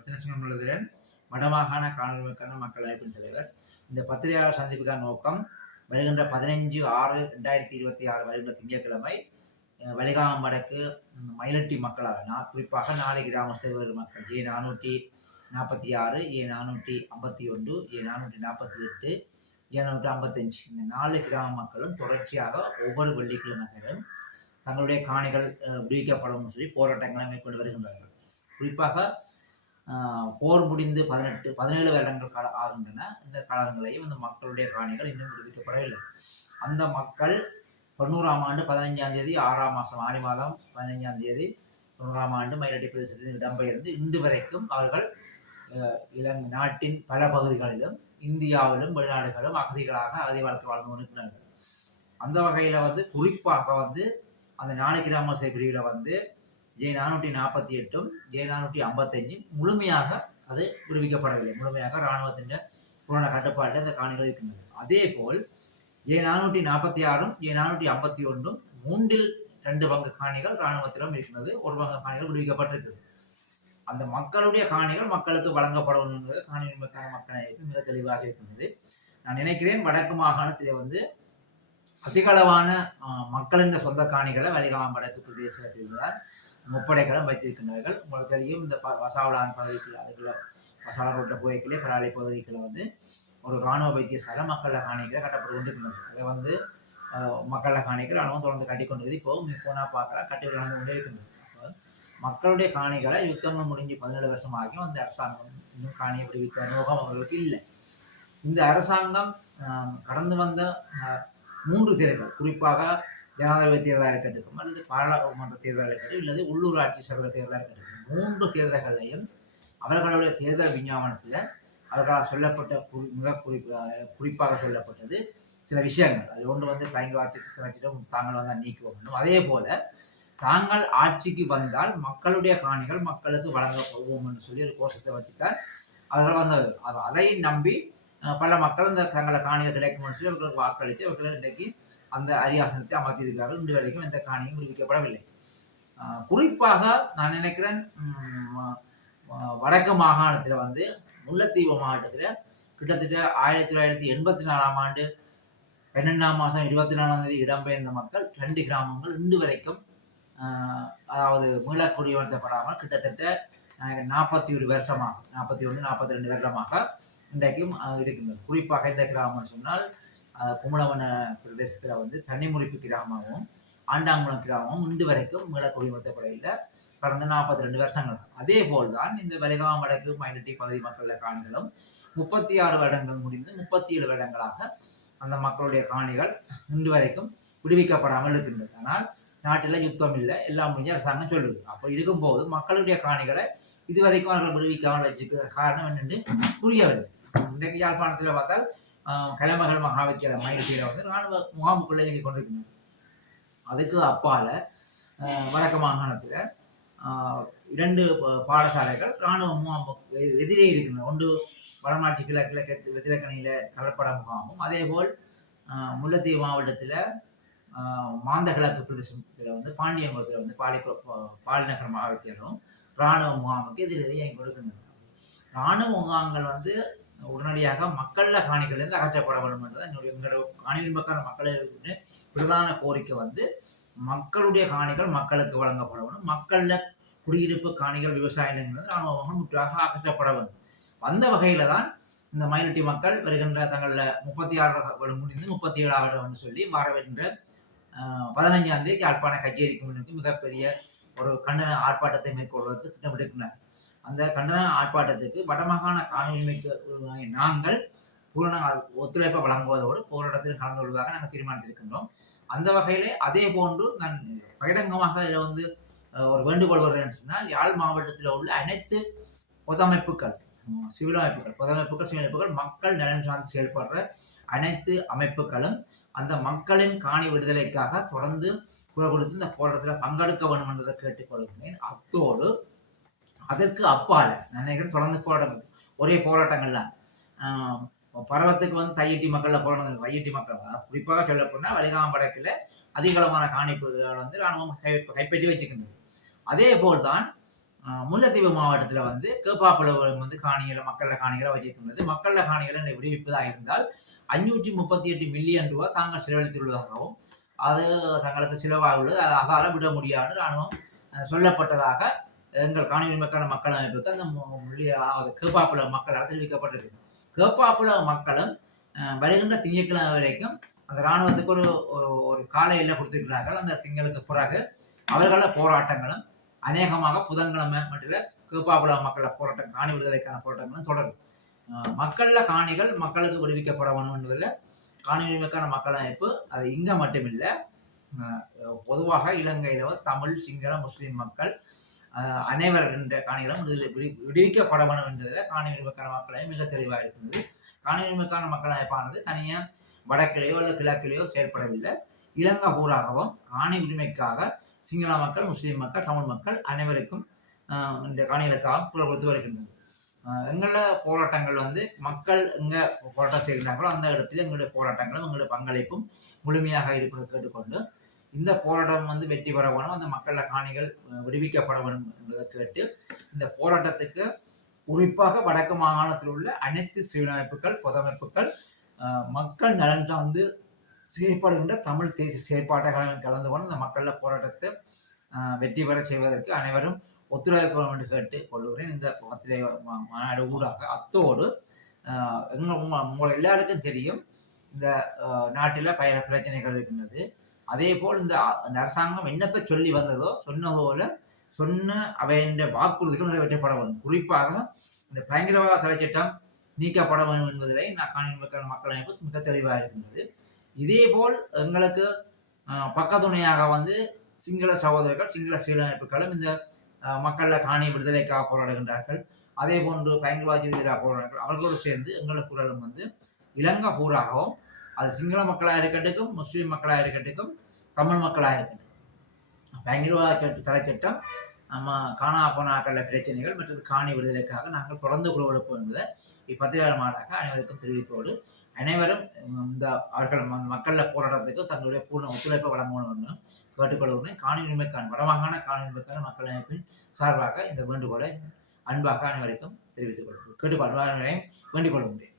ரத்தினசிங்கம் உள்ளதுடன் வடமாகாண காணொலிக்கான மக்கள் அழைப்பின் தலைவர். இந்த பத்திரிகையாளர் சந்திப்புக்கான நோக்கம் வருகின்ற 15/6/2026 வருகின்ற திங்கட்கிழமை வலிகாமம் வடக்கு மயிலட்டி மக்களாக குறிப்பாக நாளை கிராம சேவர் மக்கள் A446, A451, A448, A455 இந்த 4 கிராம மக்களும் தொடர்ச்சியாக ஒவ்வொரு வெள்ளிக்கிழமைகளும் தங்களுடைய காணிகள் விடுவிக்கப்படும் சொல்லி போராட்டங்களை மேற்கொண்டு வருகின்றார்கள். குறிப்பாக போர் முடிந்து 17 வருடங்கள் ஆகின்றன. இந்த காலங்களையும் இந்த மக்களுடைய காணிகள் இன்னும் விடுவிக்கப்படவில்லை. அந்த மக்கள் 90ஆம் ஆண்டு 15ஆம் தேதி 6ஆம் மாதம் ஆடி மாதம் 15ஆம் தேதி 90ஆம் ஆண்டு மயிலட்டி பிரதேசத்தில் இடம்பெயர்ந்து இன்று வரைக்கும் அவர்கள் நாட்டின் பல பகுதிகளிலும் இந்தியாவிலும் வெளிநாடுகளும் அகதி வாழ்க்கை வாழ்ந்து கொண்டிருக்கிறார்கள். அந்த வகையில் குறிப்பாக அந்த 4 கிராம சேவை பிரிவில் J448, J455 முழுமையாக அது விடுவிக்கப்படவில்லை. முழுமையாக இராணுவத்தின் புராண கட்டுப்பாட்டில் அந்த காணிகள் இருக்கின்றது. அதே போல் J446, J451 3 2 பங்கு காணிகள் இராணுவத்திலும் இருக்கின்றது. 1 பங்கு காணிகள் விடுவிக்கப்பட்டிருக்கிறது. அந்த மக்களுடைய காணிகள் மக்களுக்கு வழங்கப்படும் என்பது காணி மக்கள் மிக தெளிவாக இருக்கின்றது. நான் நினைக்கிறேன் வடக்கு மாகாணத்தில் அதிகளவான மக்களின் சொந்த காணிகளை வலிகாமம் வடக்கு பிரதேசத்தில் முப்படைகளும் வைத்திருக்கின்றார்கள். உங்களுக்கு தெரியும், இந்த வசாவளான் பகுதிக்குள்ள அதுக்குள்ள வசாவள ரோட்ட போய்க்கிலே பராளி பகுதிக்குள்ள ஒரு இராணுவ வைத்தியசாலை மக்கள காணிகளை கட்டப்பட்டு கொண்டிருக்கின்றது. அதை மக்கள காணிகள் இராணுவம் தொடர்ந்து கட்டி கொண்டிருக்குது. இப்போ போனால் பார்க்கலாம் கட்டி விளையாண்டு கொண்டே இருக்கின்றது. மக்களுடைய காணிகளை யுத்தங்கள் முடிஞ்சு 17 வருஷம் ஆகியும் அந்த அரசாங்கம் இன்னும் காணியை விடுவிக்க நோக்கம் அவர்களுக்கு இல்லை. இந்த அரசாங்கம் கடந்து வந்த 3 தேர்தல், குறிப்பாக ஜனாதிபதி தேர்தலாக இருக்கட்டும் அல்லது பாராளுமன்ற தேர்தலாக இருக்கட்டும் அல்லது உள்ளூராட்சி சபை தேர்தலாக இருக்கட்டும், 3 தேர்தல்களையும் அவர்களுடைய தேர்தல் விஞ்ஞாபனத்தில் அவர்களால் சொல்லப்பட்ட மிக குறிப்பாக சொல்லப்பட்டது சில விஷயங்கள். அது ஒன்று பயங்கரவாதத்திடம் தாங்கள் நீக்குவோம் வேண்டும். அதே போல தாங்கள் ஆட்சிக்கு வந்தால் மக்களுடைய காணிகள் மக்களுக்கு வழங்கப்படுவோம் என்று சொல்லி ஒரு கோஷத்தை வச்சுத்தான் அவர்கள் வந்தவர்கள். அதை நம்பி பல மக்கள் இந்த தங்களை காணிகள் கிடைக்கும் என்று சொல்லி அவர்களுக்கு வாக்களித்து அவர்கள் இன்றைக்கு அந்த அரியாசனத்தை அமர்த்தியிருக்கிறார்கள். இன்று வரைக்கும் எந்த காணியும் விடுவிக்கப்படவில்லை. குறிப்பாக நான் நினைக்கிறேன் வடக்கு மாகாணத்தில் முல்லைத்தீவு மாவட்டத்தில் கிட்டத்தட்ட 1984ஆம் ஆண்டு 12ஆம் மாதம் 24ஆம் தேதி இடம்பெயர்ந்த மக்கள் 2 கிராமங்கள் இன்று வரைக்கும் அதாவது மீளக்குடியமர்த்தப்படாமல் கிட்டத்தட்ட 41 வருஷமாக 41-42 வருடமாக இன்றைக்கும் இருக்கின்றது. குறிப்பாக இந்த கிராமம் சொன்னால் குமளவன பிரதேசத்தில் தண்ணிமுறிப்பு கிராமமும் ஆண்டாங்குளம் கிராமமும் இன்று வரைக்கும் மீளக்குடியமர்த்தப்படவில்லை கடந்த 42 வருஷங்கள். அதே போல்தான் இந்த வலிகாமம் வடக்கு மயிலட்டி பகுதி மக்களுடைய காணிகளும் 36 வருடங்கள் முடிந்து 37 வருடங்களாக அந்த மக்களுடைய காணிகள் இன்று வரைக்கும் விடுவிக்கப்படாமல் இருக்கின்றது. ஆனால் நாட்டில் யுத்தம் இல்லை, எல்லாம் முடிஞ்ச அரசாங்கம் சொல்லுது. அப்போ இருக்கும்போது மக்களுடைய காணிகளை இதுவரைக்கும் அவர்கள் விடுவிக்காமல் வச்சுக்கிற காரணம் என்னென்று புரியவில்லை. இன்றைக்கு யாழ்ப்பாணத்தில் பார்த்தால் கலைமகள் மகாவித்தியாலயம் மயிலட்டியில் இராணுவ முகாமுக்குள்ளே இயங்கிக் கொண்டிருக்கின்றன. அதுக்கு அப்பால வடக்கு மாகாணத்தில் 2 பாடசாலைகள் இராணுவ முகாம் எதிரே இருக்கின்றன. ஒன்று வடமாட்சி கிழக்கு வெத்திலக்கணியில் கடற்பட முகாமும், அதே போல் முல்லைத்தீவு மாவட்டத்தில் மாந்த கிழக்கு பிரதேசத்தில் பாண்டியங்குளத்தில் பாலிநகர் மகாவித்தியாலயம் இராணுவ முகாமுக்கு எதிரே இயங்கி கொடுக்கின்றன. இராணுவ முகாம்கள் உடனடியாக மக்கள காணிகளிலிருந்து அகற்றப்பட வேண்டும் என்றது எங்களுடைய காணிகளுக்கான மக்களுடைய பிரதான கோரிக்கை. மக்களுடைய காணிகள் மக்களுக்கு வழங்கப்பட வேண்டும். மக்கள குடியிருப்பு காணிகள் விவசாய நிலங்கள் இராணுவ முற்றாக அகற்றப்பட வேண்டும். அந்த வகையில தான் இந்த மயிலட்டி மக்கள் வருகின்ற தங்களில் 36 முடிந்து 37 சொல்லி வரவேற்ற 15ஆம் தேதி யாழ்ப்பாண கச்சேரிக்கு முன்னுக்கு மிகப்பெரிய ஒரு கண்டன ஆர்ப்பாட்டத்தை மேற்கொள்வதற்கு திட்டமிட்டிருக்கிறார். அந்த கண்டன ஆர்ப்பாட்டத்துக்கு வடமாகாண காணொலிமைக்கு நாங்கள் பூரண ஒத்துழைப்பை வழங்குவதோடு போராட்டத்தில் கலந்து கொள்வதாக நாங்கள் தீர்மானித்திருக்கின்றோம். அந்த வகையிலே அதே போன்று நான் பகிரங்கமாக இதில் ஒரு வேண்டுகோள் வருகிறேன் சொன்னால், யாழ் மாவட்டத்தில் உள்ள அனைத்து பொதமைப்புகள், சிவில் அமைப்புகள், மக்கள் நலன் சார்ந்து செயல்படுற அனைத்து அமைப்புகளும் அந்த மக்களின் காணி விடுதலைக்காக தொடர்ந்து குரல் கொடுத்து இந்த போராட்டத்தில் பங்கெடுக்க வேண்டும் என்பதை கேட்டுக்கொள்கிறேன். அத்தோடு அதற்கு அப்பால நினைக்கிறேன் தொடர்ந்து ஒரே போராட்டங்கள்லாம் பருவத்துக்கு தையிட்டி மக்கள் போராட்டம் தையிட்டி மக்கள் குறிப்பாக சொல்லப்போனால் வலிகாமம் வடக்கில் அதிகளவான காணிப்புகள் இராணுவம் கைப்பற்றி வச்சுக்கின்றது. அதே போல்தான் முல்லைத்தீவு மாவட்டத்தில் வந்து கேப்பாப்புலவரம் வந்து காணிகளை காணிகளை வச்சிருக்கின்றது. காணிகளை விடுவிப்பதாக இருந்தால் 538 மில்லியன் ரூபாய் தாங்கள் செலவழித்துள்ளதாகவும் அது தங்களுக்கு செலவாகுள்ளது அதால விட முடியாது ராணுவம் சொல்லப்பட்டதாக எங்கள் காணி உரிமைக்கான மக்கள் அமைப்புக்கு அந்த கேப்பாப்புல மக்களால் தெரிவிக்கப்பட்டிருக்கு. கேப்பாப்புல மக்களும் வருகின்ற திங்கட்கிழமை வரைக்கும் அந்த ராணுவத்துக்கு ஒரு ஒரு கால எல்லை கொடுத்திருக்கிறார்கள். அந்த திங்களுக்கு பிறகு அவர்கள போராட்டங்களும் அநேகமாக புதன்கிழமை மட்டும் கேப்பாப்புல மக்கள போராட்டம் காணி விடுதலைக்கான போராட்டங்களும் தொடரும். மக்கள்ல காணிகள் மக்களுக்கு விடுவிக்கப்பட வேண்டும் என்பதில் காணி உரிமைக்கான மக்கள் அமைப்பு அது இங்க மட்டுமில்லை, பொதுவாக இலங்கையில தமிழ், சிங்கள, முஸ்லிம் மக்கள் அனைவர் என்ற காணிகளும் விடுவிக்கப்பட வேண்டும் என்பதில் காணி உரிமைக்கான மக்களை மிக தெளிவாக இருக்கின்றது. காணி உரிமைக்கான மக்கள் அமைப்பானது தனியா வடக்கிலேயோ அல்லது கிழக்கிலேயோ செயற்படவில்லை. இலங்கை பூராகவும் காணி உரிமைக்காக சிங்கள மக்கள், முஸ்லிம் மக்கள், தமிழ் மக்கள் அனைவருக்கும் இந்த காணிகளுக்காக குரல் கொடுத்து வருகின்றது. எங்களோட போராட்டங்கள் வந்து மக்கள் எங்க போராட்டம் செய்கிறார்களோ அந்த இடத்துல எங்களுடைய போராட்டங்களும் எங்களுடைய பங்களிப்பும் முழுமையாக இருப்பதை கேட்டுக்கொண்டு இந்த போராட்டம் வந்து வெற்றி பெற வேணும், அந்த மக்கள காணிகள் விடுவிக்கப்பட வேண்டும் என்பதை கேட்டு இந்த போராட்டத்துக்கு குறிப்பாக வடக்கு மாகாணத்தில் உள்ள அனைத்து சீரமைப்புகள், பொதமைப்புகள், மக்கள் நலன் வந்து செயல்படுகின்ற தமிழ் தேசிய செயற்பாட்டை கலந்து கொண்டு இந்த மக்கள போராட்டத்தை வெற்றி பெற செய்வதற்கு அனைவரும் ஒத்துழைப்பு என்று கேட்டு கொள்கிறேன். இந்த மாநாடு ஊடாக அத்தோடு உங்கள் எல்லாருக்கும் தெரியும் இந்த நாட்டில் பல பிரச்சனைகள் இருக்கின்றது. அதே போல் இந்த அரசாங்கம் என்னத்தை சொல்லி வந்ததோ சொன்ன அவையின் வாக்குறுதிகள் நிறைவேற்றப்பட வேண்டும். குறிப்பாக இந்த பயங்கரவாத தடை சட்டம் நீக்கப்பட வேண்டும் என்பதிலே காணி மக்கள் அமைப்பு மிக தெளிவாக இருக்கின்றது. இதே போல் எங்களுக்கு பக்கத்துணையாக வந்து சிங்கள சகோதரர்கள், சிங்கள சீரமைப்புகளும் இந்த மக்கள காணி விடுதலைக்காக போராடுகின்றார்கள். அதே போன்று பயங்கரவாத எதிராக போராடுகிறார்கள். அவர்களோடு சேர்ந்து எங்களோட குரலும் வந்து இலங்கை பூராகவும் அது சிங்கள மக்களாக இருக்கட்டும், முஸ்லீம் மக்களாக இருக்கட்டும், தமிழ் மக்களாக இருக்கட்டும், பயங்கரவாத தடை சட்டம் நம்ம காணா போனாக்கள பிரச்சனைகள் மற்றும் காணி விடுதலைக்காக நாங்கள் தொடர்ந்து குரல் கொடுப்போம் என்பதை இப்பத்திரிகையாளர் மாநாடாக அனைவருக்கும் தெரிவிப்போடு அனைவரும் இந்த அவர்கள் மக்கள போராட்டத்துக்கு தங்களுடைய பூர்ண ஒத்துழைப்பை வழங்கணும் என்று கேட்டுக்கொள்கிறேன். காணி உரிமைக்கான வடமாகாண காணி உரிமைக்கான மக்கள் அமைப்பின் சார்பாக இந்த வேண்டுகோளை அன்பாக அனைவருக்கும் தெரிவித்துக் கொள்கிறேன். வேண்டிக் கொள்கிறேன்.